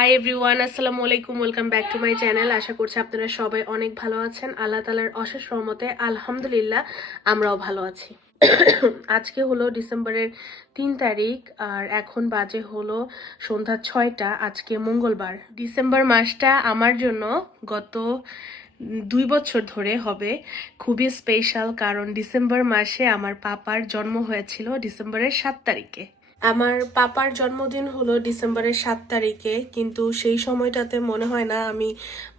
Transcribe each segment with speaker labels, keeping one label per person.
Speaker 1: High everyone আসসালামু আলাইকুম welcome back to my channel আশা করছি আপনারা সবাই অনেক ভালো আছেন। আল্লাহ তালার অশেষ রহমতে আলহামদুলিল্লাহ আমরাও ভালো আছি। আজকে হলো ডিসেম্বরের তিন তারিখ, আর এখন বাজে হলো সন্ধ্যা ছয়টা। আজকে মঙ্গলবার। ডিসেম্বর মাসটা আমার জন্য গত দুই বছর ধরে হবে। খুবই স্পেশাল কারণ ডিসেম্বর মাসে আমার পাপার জন্ম হয়েছিল ডিসেম্বরের সাত তারিখে। আমার পাপার জন্মদিন হলো ডিসেম্বরের সাত তারিখে, কিন্তু সেই সময়টাতে মনে হয় না আমি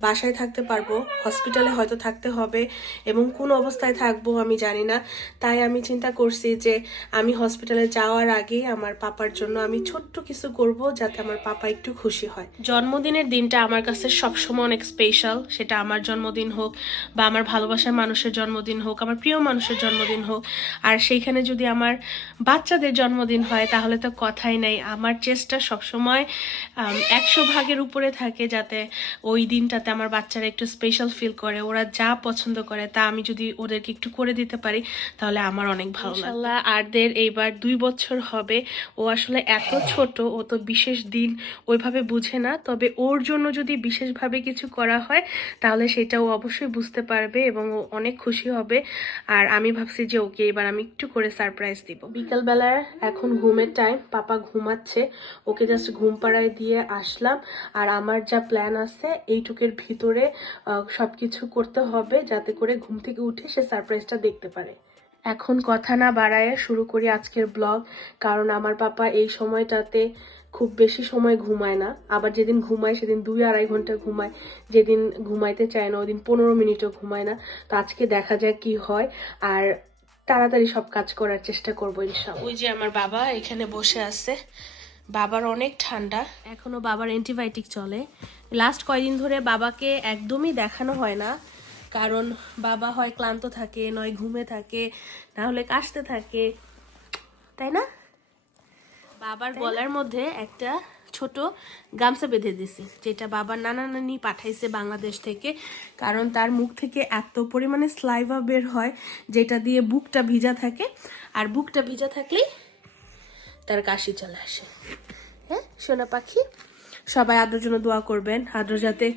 Speaker 1: বাসায় থাকতে পারব, হসপিটালে হয়তো থাকতে হবে এবং কোন অবস্থায় থাকব আমি জানি না। তাই আমি চিন্তা করছি যে আমি হসপিটালে যাওয়ার আগেই আমার পাপার জন্য আমি ছোট্ট কিছু করব যাতে আমার পাপা একটু খুশি হয়। জন্মদিনের দিনটা আমার কাছে সবসময় অনেক স্পেশাল সেটা আমার জন্মদিন হোক বা আমার ভালোবাসার মানুষের জন্মদিন হোক, আমার প্রিয় মানুষের জন্মদিন হোক। আর সেইখানে যদি আমার বাচ্চাদের জন্মদিন হয় তাহলে তো কথাই নাই। আমার চেষ্টা সবসময় একশো ভাগের উপরে থাকে যাতে ওই দিনটাতে আমার বাচ্চারা একটু স্পেশাল ফিল করে ওরা যা পছন্দ করে তা আমি যদি ওদেরকে একটু করে দিতে পারি তাহলে আমার অনেক ভালো লাগে আরদের এইবার দুই বছর হবে। ও আসলে এত ছোট ও তো বিশেষ দিন ওইভাবে বুঝে না। তবে ওর জন্য যদি বিশেষভাবে কিছু করা হয় তাহলে সেটা ও অবশ্যই বুঝতে পারবে এবং ও অনেক খুশি হবে। আর আমি ভাবছি যে ওকে এবার আমি একটু করে সারপ্রাইজ দিব। বিকালবেলা এখন ঘুমের টাইম পাপা ঘুমাচ্ছে, ওকে জাস্ট ঘুম পাড়ায় দিয়ে আসলাম। আর আমার যা প্ল্যান আছে, এইটুকের ভিতরে সব কিছু করতে হবে যাতে করে ঘুম থেকে উঠে সে সারপ্রাইজটা দেখতে পারে। এখন কথা না বাড়ায় শুরু করি আজকের ব্লগ কারণ আমার পাপা এই সময়টাতে খুব বেশি সময় ঘুমায় না। আবার যেদিন ঘুমায়, সেদিন দুই আড়াই ঘণ্টা ঘুমায়। যেদিন ঘুমাইতে চায় না, ওদিন পনেরো মিনিটও ঘুমায় না। তো আজকে দেখা যাক কি হয়। আর তাড়াতাড়ি সব কাজ করার চেষ্টা করব ইনশাল্লাহ ওই যে আমার বাবা এখানে বসে আছে। বাবার অনেক ঠান্ডা। এখনও বাবার অ্যান্টিবায়োটিক চলে। লাস্ট কয়দিন ধরে বাবাকে একদমই দেখানো হয় না। কারণ বাবা হয় ক্লান্ত থাকে নয় ঘুমে থাকে না হলে কাশতে থাকে। তাই না? বাবার গলার মধ্যে একটা ছোট গামছা বেঁধে দিছি, যেটা বাবা নানা নানি পাঠাইছে বাংলাদেশ থেকে। কারণ তার মুখ থেকে এত পরিমাণে স্লাইভা বের হয়, যেটা দিয়ে বুকটা ভিজা থাকে। আর বুকটা ভিজা থাকলেই তার কাশি চলে আসে। হ্যাঁ সোনা পাখি? সবাই আদ্রর জন্য দোয়া করবেন। আদ্র যাতে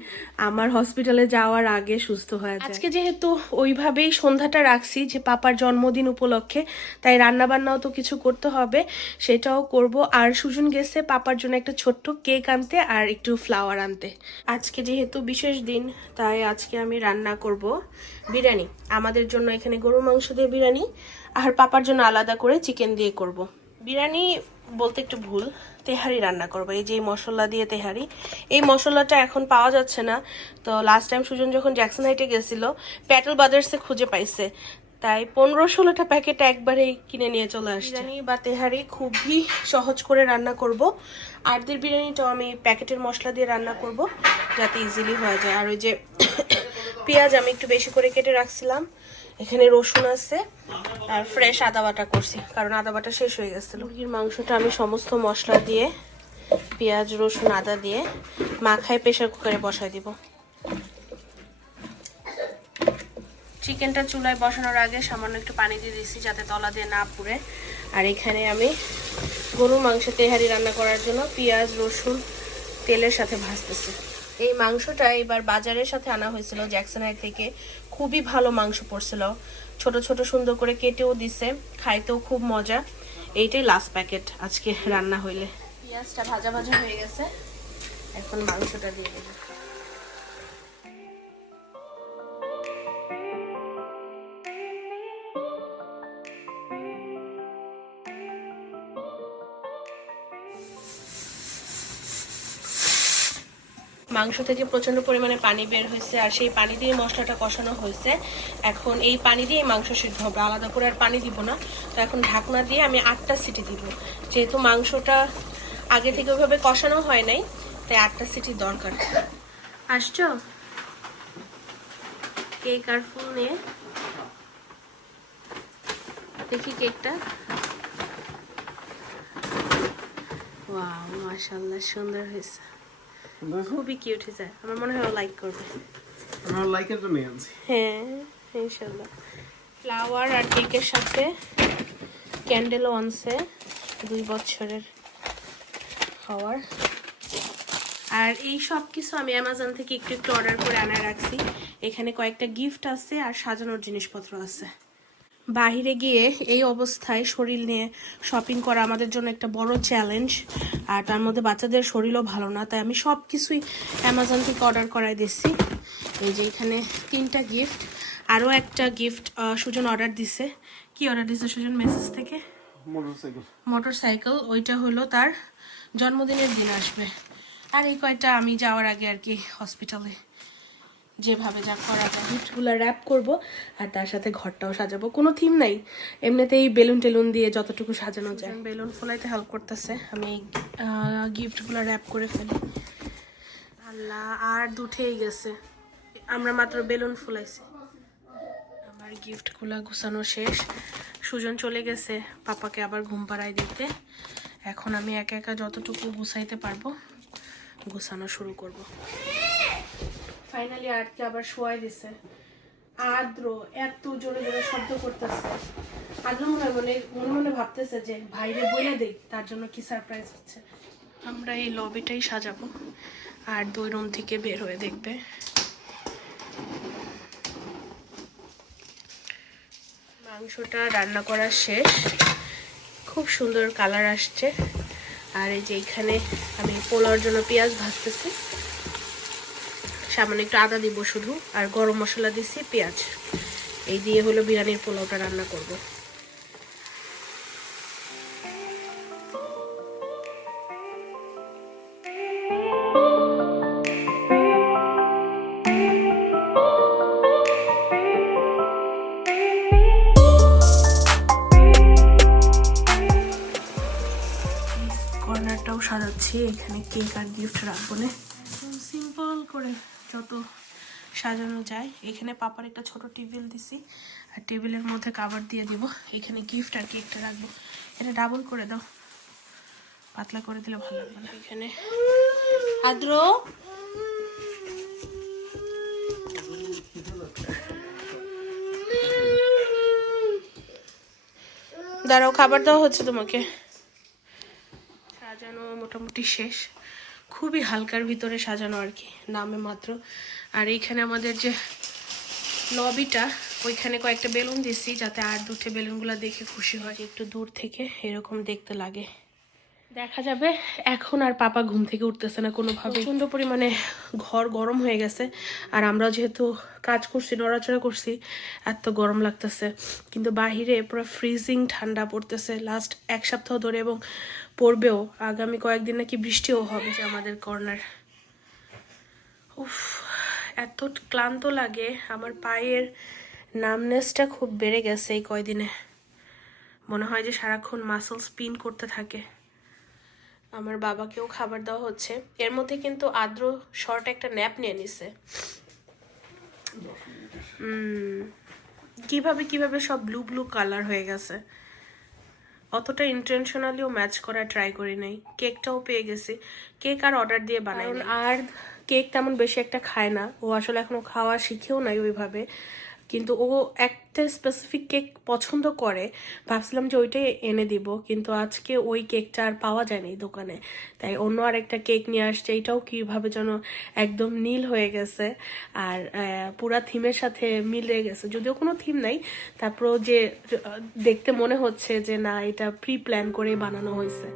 Speaker 1: আমার হসপিটালে যাওয়ার আগে সুস্থ হয়ে যায়। আজকে যেহেতু ওইভাবেই সন্ধ্যাটা রাখছি যে পাপার জন্মদিন উপলক্ষে, তাই রান্না বান্নাও তো কিছু করতে হবে, সেটাও করব। আর সুজন গেছে পাপার জন্য একটা ছোট্ট কেক আনতে আর একটু ফ্লাওয়ার আনতে। আজকে যেহেতু বিশেষ দিন, তাই আজকে আমি রান্না করব বিরিয়ানি। আমাদের জন্য এখানে গরুর মাংস দিয়ে বিরিয়ানি, আর পাপার জন্য আলাদা করে চিকেন দিয়ে করব। বিরিয়ানি বলতে একটু ভুল, তেহারি রান্না করব। এই যে মশলা দিয়ে তেহারি। এই মশলাটা এখন পাওয়া যাচ্ছে না। তো লাস্ট টাইম সুজন যখন জ্যাকসন হাইটে গেছিল প্যাটেল বাজার্সে খুঁজে পাইছে। তাই পনেরো ষোলোটা প্যাকেট একবারেই কিনে নিয়ে চলে আসছে। বিরিয়ানি বা তেহারি খুবই সহজ করে রান্না করব। আরদের বিরিয়ানিটাও আমি প্যাকেটের মশলা দিয়ে রান্না করব, যাতে ইজিলি হয়ে যায়। আর ওই যে পেঁয়াজ আমি একটু বেশি করে কেটে রাখছিলাম। এখানে রসুন আছে আর ফ্রেশ আদা বাটা করছি, কারণ আদা বাটা শেষ হয়ে গেছিল। মুরগির মাংসটা আমি সমস্ত মশলা দিয়ে, পেঁয়াজ, রসুন, আদা দিয়ে মাখায় প্রেশার কুকারে বসাই দিব। চিকেনটা চুলায় বসানোর আগে সামান্য একটু পানি দিয়ে দিছি যাতে তলা দিয়ে না পুড়ে। আর এখানে আমি গরুর মাংস তেহারি রান্না করার জন্য পেঁয়াজ, রসুন তেলের সাথে ভাজতেছি। এই মাংসটা এবার বাজারের সাথে আনা হয়েছিল জ্যাকসন হাই থেকে। খুবই ভালো মাংস পড়ছিল। ছোট ছোট, সুন্দর করে কেটেও দিছে। খাইতেও খুব মজা। এইটাই লাস্ট প্যাকেট আজকে রান্না হইলে। পেঁয়াজটা ভাজা ভাজা হয়ে গেছে। এখন মাংসটা দিয়ে দেবো। মাংস থেকে প্রচণ্ড পরিমাণে পানি বের হয়েছে আর সেই পানি দিয়ে মশলাটা কষানো হয়েছে। এখন এই পানি দিয়ে মাংস সিদ্ধ হবে। আলাদা করে আর পানি দিব না। তো এখন ঢাকনা দিয়ে আমি আটটা সিটি দিব। যেহেতু মাংসটা আগে থেকে ওইভাবে কষানো হয় নাই, তাই আটটা সিটি দরকার। আসছো? কেক আর ফুল নিয়ে। দেখি কেকটা। ওয়াও, মাশাআল্লাহ, সুন্দর হয়েছে। খুবই কিউট হয়েছে আমার মনে হয় লাইক করবে
Speaker 2: আমার লাইকের জন্য আনছি
Speaker 1: হ্যাঁ ইনশাল্লাহ ফ্লাওয়ার আর কেকের সাথে ক্যান্ডেলও আনছে দুই বছরের হওয়ার আর এই সব কিছু আমি অ্যামাজন থেকে একটু একটু অর্ডার করে আনা রাখছি। এখানে কয়েকটা গিফট আছে আর সাজানোর জিনিসপত্র আছে। বাহিরে গিয়ে এই অবস্থায় শরীর নিয়ে শপিং করা আমাদের জন্য একটা বড় চ্যালেঞ্জ আর তার মধ্যে বাচ্চাদের শরীরও ভালো না তাই আমি সব কিছুই অ্যামাজন থেকে অর্ডার করাই দিচ্ছি। এই যে এখানে তিনটা গিফট আরও একটা গিফট সুজন অর্ডার দিছে। কি অর্ডার দিছে সুজন মেসেজ থেকে?
Speaker 2: মোটরসাইকেল
Speaker 1: মোটর সাইকেল ওইটা হলো তার জন্মদিনের দিন আসবে। আর এই কয়টা আমি যাওয়ার আগে আর কি হসপিটালে যেভাবে যা করা যায়। গিফটগুলো র্যাপ করব আর তার সাথে ঘরটাও সাজাবো। কোনো থিম নাই। এমনিতেই বেলুন টেলুন দিয়ে যতটুকু সাজানো যায়। বেলুন ফোলাইতে হেল্প করতেছে। আমি গিফটগুলো র্যাপ করে ফেলি। আল্লাহ আর দুঠেই গেছে। আমরা মাত্র বেলুন ফুলাইছি। আমার গিফটগুলো গুছানো শেষ। সুজন চলে গেছে পাপাকে আবার ঘুম পাড়ায় দিতে। এখন আমি একা একা যতটুকু গুছাইতে পারব গুছানো শুরু করব। ফাইনালি আটকে আবার শোয়াই দিছে। আদ্র এত জোরে জোরে শব্দ করতেছে। আদ্র মনে মনে মনে মনে ভাবতেছে যে, ভাইরে বলে দেই তার জন্য কি সারপ্রাইজ হচ্ছে? আমরা এই লবিটাই সাজাবো, আর দুই রুম থেকে বের হয়ে দেখবে। মাংসটা রান্না করা শেষ। খুব সুন্দর কালার আসছে। আর এই যে এখানে আমি পোলাওর জন্য পেঁয়াজ ভাজতেছি। সামান্য একটু আদা দিব শুধু, আর গরম মশলা দিছি পেঁয়াজ। এই দিয়ে হলো বিরিয়ানির পোলাওটা রান্না করব। সাজাচ্ছি, এখানে কেক আর গিফট রাখব না। সাজানো যায়। এখানে পাপার একটা ছোট টেবিল দিছি। আর টেবিলের মধ্যে কাভার দিয়ে দিব। এখানে গিফট আর কেকটা রাখব। এটা ডাবল করে দাও। পাতলা করে দিলে ভালো লাগবে না। এখানে। আদ্র! দাঁড়াও, খাবার দেওয়া হচ্ছে তোমাকে। সাজানো মোটামুটি শেষ। খুবই হালকার ভিতরে সাজানো আর কি। নামে মাত্র আর এইখানে আমাদের যে লবিটা, ওইখানে কয়েকটা বেলুন দিছি যাতে আর দুটো বেলুনগুলো দেখে খুশি হয়। একটু দূর থেকে এরকম দেখতে লাগে। দেখা যাবে এখন আর পাপা ঘুম থেকে উঠতেছে না কোনোভাবে প্রচণ্ড পরিমাণে ঘর গরম হয়ে গেছে আর আমরা যেহেতু কাজ করছি, নড়াচড়া করছি, এত গরম লাগতেছে। কিন্তু বাহিরে পুরো ফ্রিজিং ঠান্ডা পড়তেছে। লাস্ট এক সপ্তাহ ধরে এবং পড়বেও। আগামী কয়েকদিন নাকি বৃষ্টিও হবে যে আমাদের কর্নার উফ এত ক্লান্ত লাগে আমার পায়ের নামনেসটা খুব বেড়ে গেছে এই কয়দিনে। মনে হয় যে সারাক্ষণ মাসল স্পিন করতে থাকে। আমার বাবাকেও খাবার দেওয়া হচ্ছে। এর মধ্যে কিন্তু আদ্র শর্ট একটা ন্যাপ নিয়ে নিছে। কীভাবে কীভাবে সব ব্লু ব্লু কালার হয়ে গেছে। অতটা ইন্টেনশনালিও ম্যাচ করা ট্রাই করি নাই। কেকটাও পেয়ে গেছি। কেক আর অর্ডার দিয়ে বানাই আর কেক তেমন বেশি একটা খায় না। ও আসলে এখনও খাওয়া শিখেও নাই ওইভাবে। কিন্তু ও একটা স্পেসিফিক কেক পছন্দ করে। ভাবছিলাম যে ওইটাই এনে দিব। কিন্তু আজকে ওই কেকটা আর পাওয়া যায়নি দোকানে। তাই অন্য আর একটা কেক নিয়ে আসছে। এটাও কীভাবে যেন একদম নীল হয়ে গেছে। আর পুরা থিমের সাথে মিলে গেছে। যদিও কোনো থিম নাই। তারপরও যে দেখতে মনে হচ্ছে যে না, এটা প্রি প্ল্যান করে বানানো হয়েছে।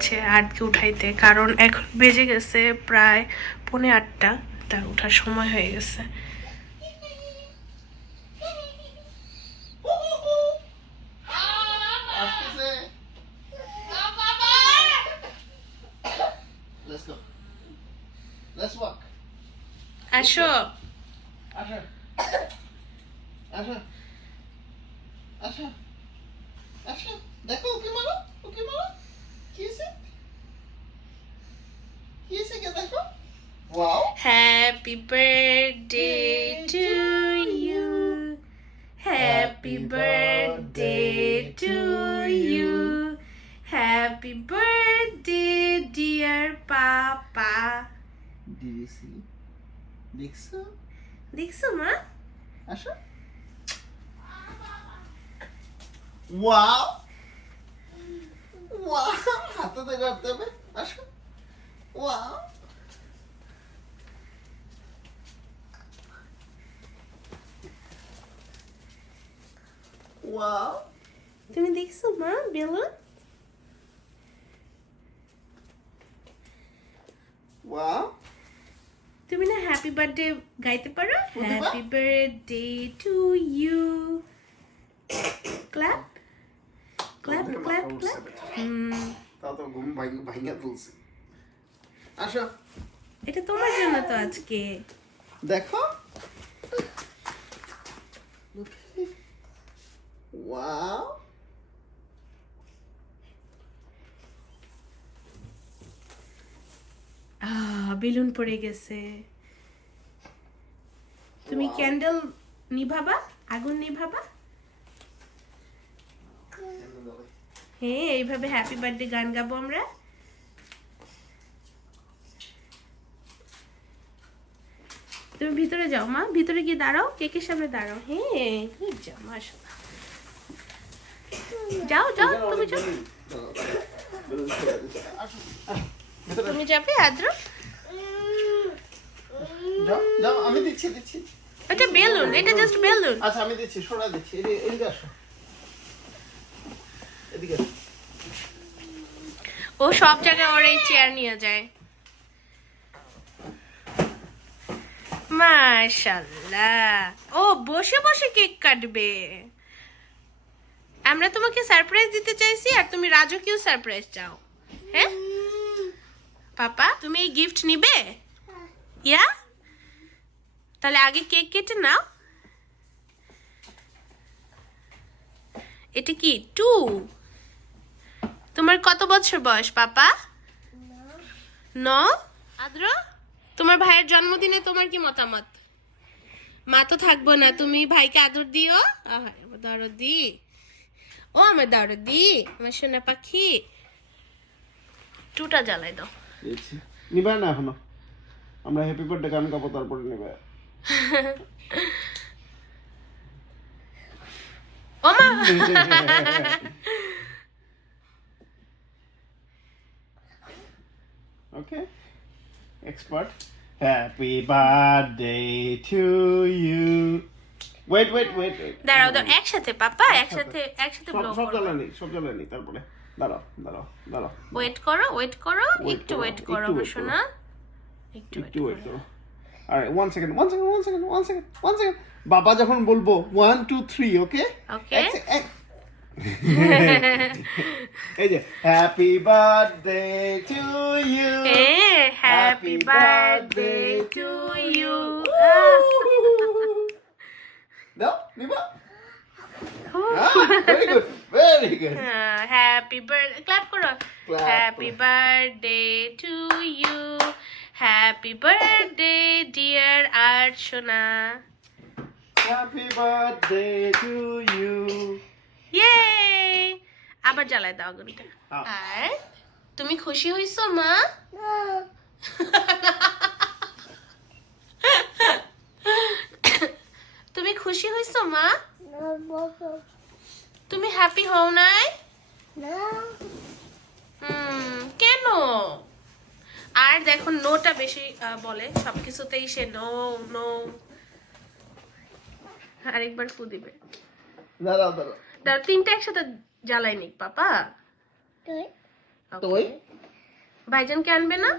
Speaker 1: যাচ্ছে আটকে উঠাইতে কারণ এখন বেজে গেছে প্রায় পৌনে আটটা তার ওঠার সময় হয়ে গেছে
Speaker 3: আসো.
Speaker 1: আসো.
Speaker 3: Asha. Asha. দেখো ওকে মারো ওকে মারো
Speaker 1: Happy birthday to you. Happy birthday to you. Happy birthday, dear Papa.
Speaker 3: Did you see? দেখছো
Speaker 1: দেখছো মা
Speaker 3: আসো ওয়াও ওয়াও হাতে করতে হবে আসো ওয়াও
Speaker 1: তুমি দেখছ মা বেলুন
Speaker 3: ওয়াও
Speaker 1: তুমি না হ্যাপি বার্থডে গাইতে পারো happy birthday to you clap clap
Speaker 3: clap তো ঘুম ভাঙা তুলছি। আসো।
Speaker 1: এটা তোমার জন্য তো আজকে।
Speaker 3: দেখো। ওয়াও।
Speaker 1: বেলুন পড়ে গেছে। তুমি. ক্যান্ডেল নিভাবা? আগুন নিভাবা? হ্যাঁ এইভাবে হ্যাপি বার্থডে গান গাবো আমরা। তুমি ভিতরে যাও মা ভিতরে গিয়ে দাঁড়াও কেকের সামনে দাঁড়াও। হ্যাঁ যাও যাও যাও তুমি যাও। তুমি যাবে আদ্র?
Speaker 3: আমি দিচ্ছি দিচ্ছি।
Speaker 1: এটা বেলুন এটা জাস্ট বেলুন।
Speaker 3: আচ্ছা আমি দিচ্ছি সরা দিচ্ছি। এদিকে আসো।
Speaker 1: ও সব জায়গায় ওর এই চেয়ার নিয়ে যায়। মাশাল্লাহ ও, বসে বসে কেক কাটবে। আমরা তোমাকে সারপ্রাইজ দিতে চাইছি আর তুমি রাজকীয় সারপ্রাইজ চাও। হ্যাঁ? পাপা, তুমি এই গিফট নিবে? ইয়া? তাহলে আগে কেক কেটে নাও। এটা কি? টু তোমার কত বছর বয়স পাপা? ন। আদ্র? তোমার ভাইয়ের জন্মদিনে তোমার কি মতামত? মা তো থাকব না তুমি ভাইকে আদর দিও। দরদি। ও আমার দরদি আমার সোনা পাখি। টুটা জ্বালাই দাও।
Speaker 3: নিবে না এখনও। আমরা হ্যাপি বার্থডে গান গাবো তারপরে নিবে
Speaker 1: ও মা!
Speaker 3: Okay. Expert. Happy birthday to you. Wait, wait, wait, wait.
Speaker 1: দাঁড়াও দাঁড়াও একসাথে পাপা একসাথে একসাথে
Speaker 3: সব
Speaker 1: ব্লগ
Speaker 3: সব জ্বালানি সব জ্বালানি তারপরে দাঁড়াও দাঁড়াও দাঁড়াও
Speaker 1: ওয়েট করো ওয়েট করো
Speaker 3: Wait
Speaker 1: একটু ওয়েট করো সোনা একটু ওয়েট
Speaker 3: করো Alright, one second, one second, one second, one second, one second. বাবা যখন বলব one two three okay
Speaker 1: okay
Speaker 3: এই যে হ্যাপি বার্থডে টু ইউ
Speaker 1: হ্যাঁ happy
Speaker 3: Happy
Speaker 1: birthday
Speaker 3: birthday
Speaker 1: to you
Speaker 3: দাও নিবা good very good
Speaker 1: happy birthday clap করো
Speaker 3: Clap.
Speaker 1: Happy birthday to you happy birthday dear Art সোনা
Speaker 3: হ্যাপি বার্থডে টু ইউ
Speaker 1: ইয়ে আবার জ্বালায় দাও আগুনটা। আর তুমি খুশি হইছো মা? তুমি খুশি হইছো মা? তুমি হ্যাপি হও নাই? হুম, কেন? আর দেখো নোটা বেশি বলে। সবকিছুতেই সে নো নো আরেকবার ফু দিবে।
Speaker 3: দাঁড়াও। দাঁড়াও,
Speaker 1: তিনটা একসাথে জ্বালাই নিক পাপা।
Speaker 3: তুই?
Speaker 1: ভাইজানকে আনবে না?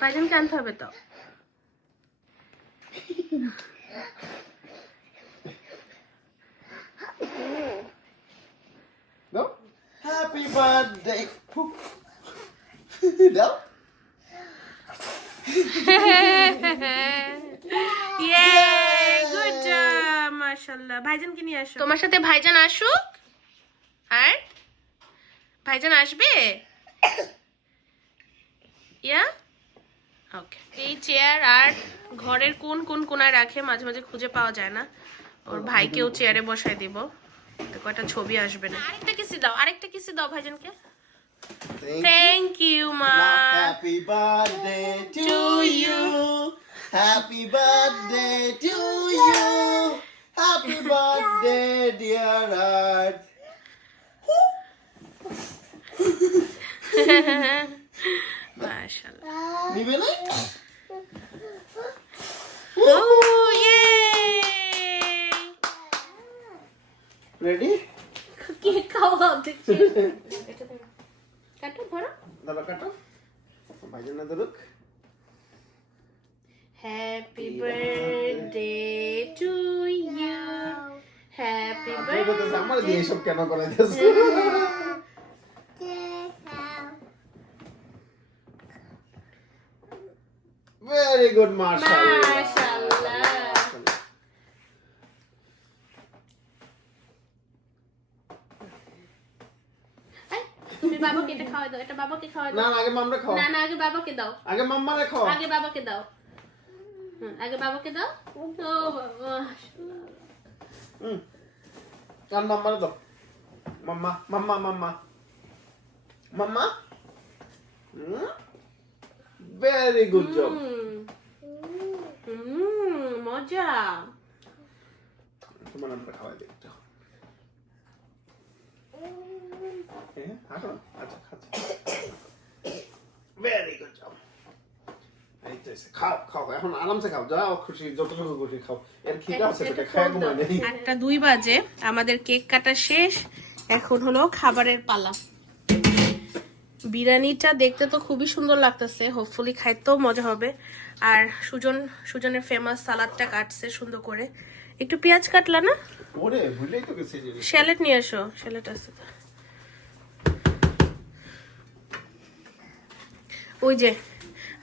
Speaker 1: ভাইজানকে আনতে হবে তো।
Speaker 3: দাও। হ্যাপি বার্থডে দাও।
Speaker 1: ইয়ে গুড জব মাশাআল্লাহ। ভাইজানকে নিয়ে আসো। তোমার সাথে ভাইজান আসুক। ভাইজান আসবে? ইয়া? ওকে এই চেয়ার আর ঘরের কোন কোন কোনায় রাখে মাঝে মাঝে খুঁজে পাওয়া যায় না। ওর ভাইকেও চেয়ারে বসাই দিব। তো কয়টা ছবি আসবে না। আরেকটা কিসি দাও আরেকটা কিসি দাও ভাইজানকে। থ্যাংক ইউ মা।
Speaker 3: Happy birthday
Speaker 1: to
Speaker 3: you happy birthday to you happy birthday dear Art
Speaker 1: মাশাআল্লাহ।
Speaker 3: নিবে না?
Speaker 1: yay!
Speaker 3: রেডি
Speaker 1: কেক খাওয়া দেখছি কাটো ধরো।
Speaker 3: দাদা কাটো। ভাইজান না ধরুক
Speaker 1: happy birthday to you happy
Speaker 3: আপনার কথা
Speaker 1: বার্থডে
Speaker 3: আমার দিয়ে সব কেন করাইতেছে? ভেরি গুড মাশাআল্লাহ
Speaker 1: তুমি বাবাকে এটা দাও এটা বাবাকে খাওয়াই
Speaker 3: না
Speaker 1: দাও।
Speaker 3: না আগে মামরা খাও।
Speaker 1: না না আগে বাবাকে দাও।
Speaker 3: আগে মাম্মারে খাও।
Speaker 1: আগে বাবাকে দাও। আগে বাবাকে দাও। ও বাবা
Speaker 3: হুম কান মাম্মারে দাও। মাম্মা মাম্মা মাম্মা। মাম্মা? ভেরি গুড জব
Speaker 1: মজা।
Speaker 3: তোমার নামটা খাওয়াই দিই একটু আচ্ছা খাচ্ছি। ভেরি গুড জব খিদে আছে পেটে খায় ঘুমায় নেই
Speaker 1: একটা দুই বাজে। আমাদের কেক কাটা শেষ। এখন হলো খাবারের পালা। বিরিয়ানিটা দেখতে তো খুবই সুন্দর লাগতেছে। হোপফুলি খাইতেও মজা হবে। আর সুজন সুজনের ফেমাস সালাদটা কাটছে সুন্দর করে। একটু পেঁয়াজ কাটলা না?
Speaker 3: ওরে ভুলেই তো গেছি জিনিস
Speaker 1: স্যালেড নিয়ে এসো স্যালেড আছে। ওই যে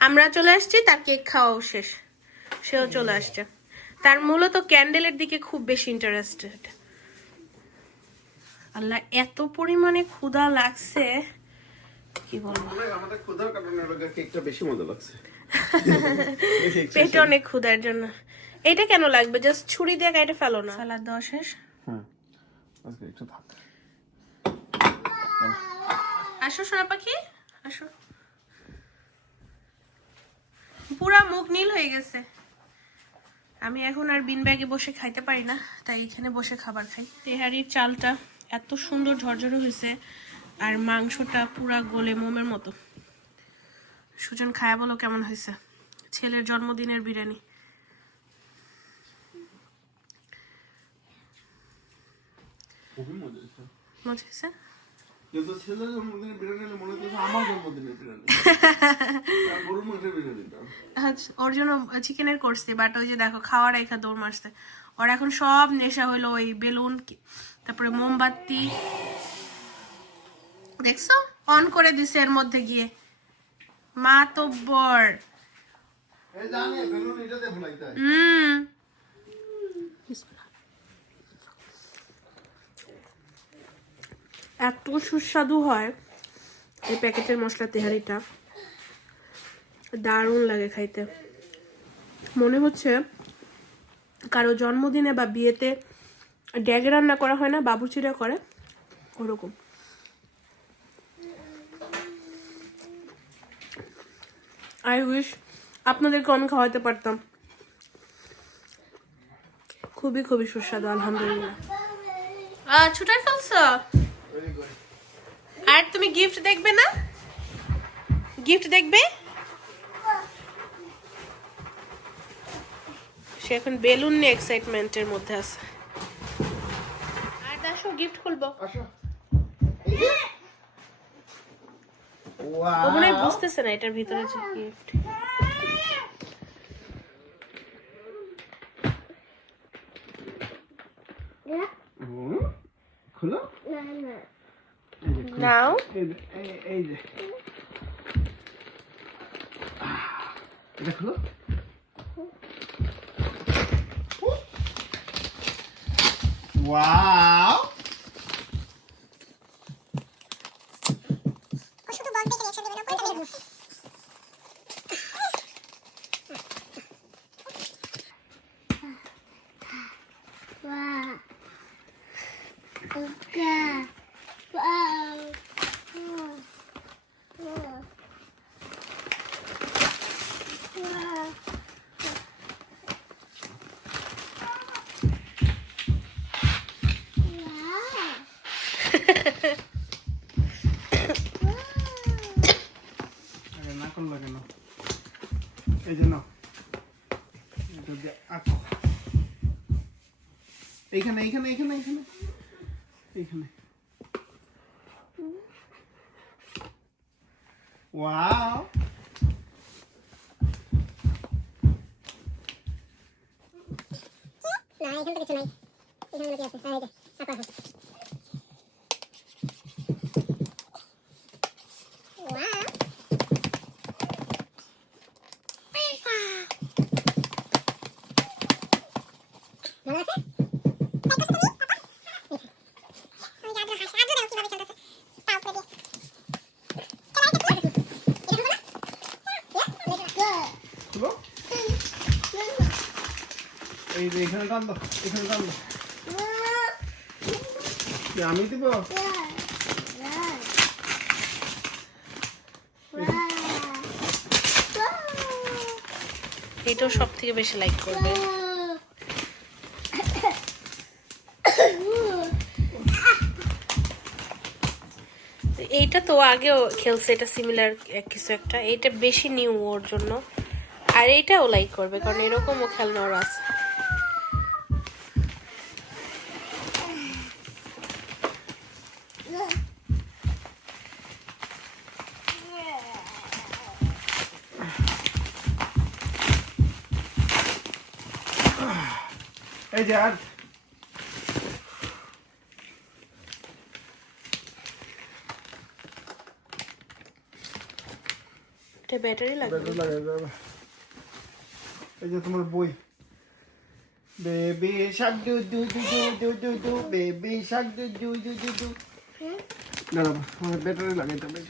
Speaker 1: আমরা চলে আসছি তার কেক খাওয়াও শেষ। সেও চলে আসছে। তার মূলত ক্যান্ডেলের দিকে খুব বেশি ইন্টারেস্টেড আল্লাহ এত পরিমাণে ক্ষুধা লাগছে। কি বলব?
Speaker 3: আমাদের ক্ষুধার কারণে কেকটা বেশি মজা লাগছে।
Speaker 1: পেটে অনেক ক্ষুধার জন্য। এটা কেন লাগবে? জাস্ট ছুরি দিয়ে কাটে ফেলো না। সালাদ দেওয়া শেষ?
Speaker 3: হুম আজকে একটু থাক।
Speaker 1: আসো সোনা পাখি আসো। পুরা মুখ নীল হয়ে গেছে। আমি এখন আর বিন ব্যাগে বসে খাইতে পারি না তাই এখানে বসে খাবার খাই। তেহারির চালটা এত সুন্দর ঝরঝরে হয়েছে। আর মাংসটা পুরা গলে মোমের মতো। সুজন খায়া বলো কেমন হয়েছে? ছেলের জন্মদিনের বিরিয়ানি। ওর জন্য চিকেনের করছি বাট ওই যে দেখো খাওয়ার রেখা দৌড় মারছে। ওর এখন সব নেশা হলো ওই বেলুন তারপরে মোমবাতি দেখছ? অন করে দিছে এর মধ্যে গিয়ে। মা তো বর
Speaker 3: এই জানি বেলুন এটাতে ভুলাইতে হয়।
Speaker 1: হুম। এত সুস্বাদু হয়। এই প্যাকেটের মশলা তেহারিটা। দারুণ লাগে খাইতে। মনে হচ্ছে কারও জন্মদিনে বা বিয়েতে ড্যাগে রান্না করা হয় না বাবুচিরা করে। ওরকম। আই উইশ আপনাদেরকে আমি খাওয়াতে পারতাম। খুবই খুবই সুস্বাদু আলহামদুলিল্লাহ। ছুটাই ফেলছো? আর তুমি গিফট দেখবে না? গিফট দেখবে? সে এখন বেলুন নিয়ে এক্সাইটমেন্টের মধ্যে আছে। আর দেখো গিফট খুলবো
Speaker 3: আসো এই যে।
Speaker 1: ও মনে হয়
Speaker 3: Wow!
Speaker 1: বুঝতেছে না এটার ভিতরে যে গিফট
Speaker 3: খুলো।
Speaker 1: নাও।
Speaker 3: এই যে, এটা খুলো। ওয়াও আরে না করল কেন এই জন্য আঁকো এইখানে এইখানে এইখানে এইখানে। এইখানে। ওয়াও।
Speaker 4: না, এখান কিছু নাই। এখানে আছে। হ্যাঁ ওয়াও ভালো আছে আমি জাদু হাসি আদু দাও কীভাবে চলতেছে তাও করে দিয়ে
Speaker 3: খুলো এই আমি দিব?
Speaker 1: এটাও সব থেকে বেশি লাইক করবে। এইটা তো আগেও খেলছে, এটা সিমিলার কিছু একটা। এইটা বেশি নিউ ওর জন্য। আর এইটাও লাইক করবে, কারণ এরকমও খেলনা ওর আছে।
Speaker 3: এই যে আর
Speaker 1: এটা ব্যাটারি লাগবে
Speaker 3: ব্যাটারি লাগাই যাবে এই যে তোমার বই বেবি শাক দু দু দু দু দু দু দু বেবি শাক দু দু দু দু দু দাঁড়াবো আমার ব্যাটারি লাগাইতে হবে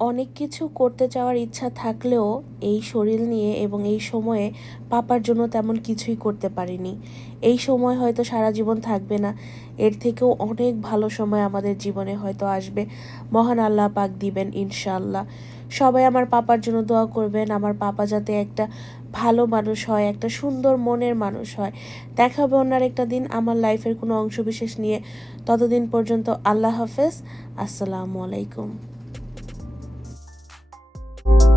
Speaker 1: অনেক কিছু করতে চাওয়ার ইচ্ছা থাকলেও এই শরীর নিয়ে এবং এই সময়ে পাপার জন্য তেমন কিছুই করতে পারিনি। এই সময় হয়তো সারা জীবন থাকবে না। এর থেকেও অনেক ভালো সময় আমাদের জীবনে হয়তো আসবে। মহান আল্লাহ পাক দিবেন ইনশাল্লাহ সবাই আমার পাপার জন্য দোয়া করবেন। আমার পাপা যাতে একটা ভালো মানুষ হয়, একটা সুন্দর মনের মানুষ হয়। দেখা হবে অন্য একটা দিন আমার লাইফের কোনো অংশবিশেষ নিয়ে। ততদিন পর্যন্ত আল্লাহ হাফেজ। আসসালামু আলাইকুম। thank you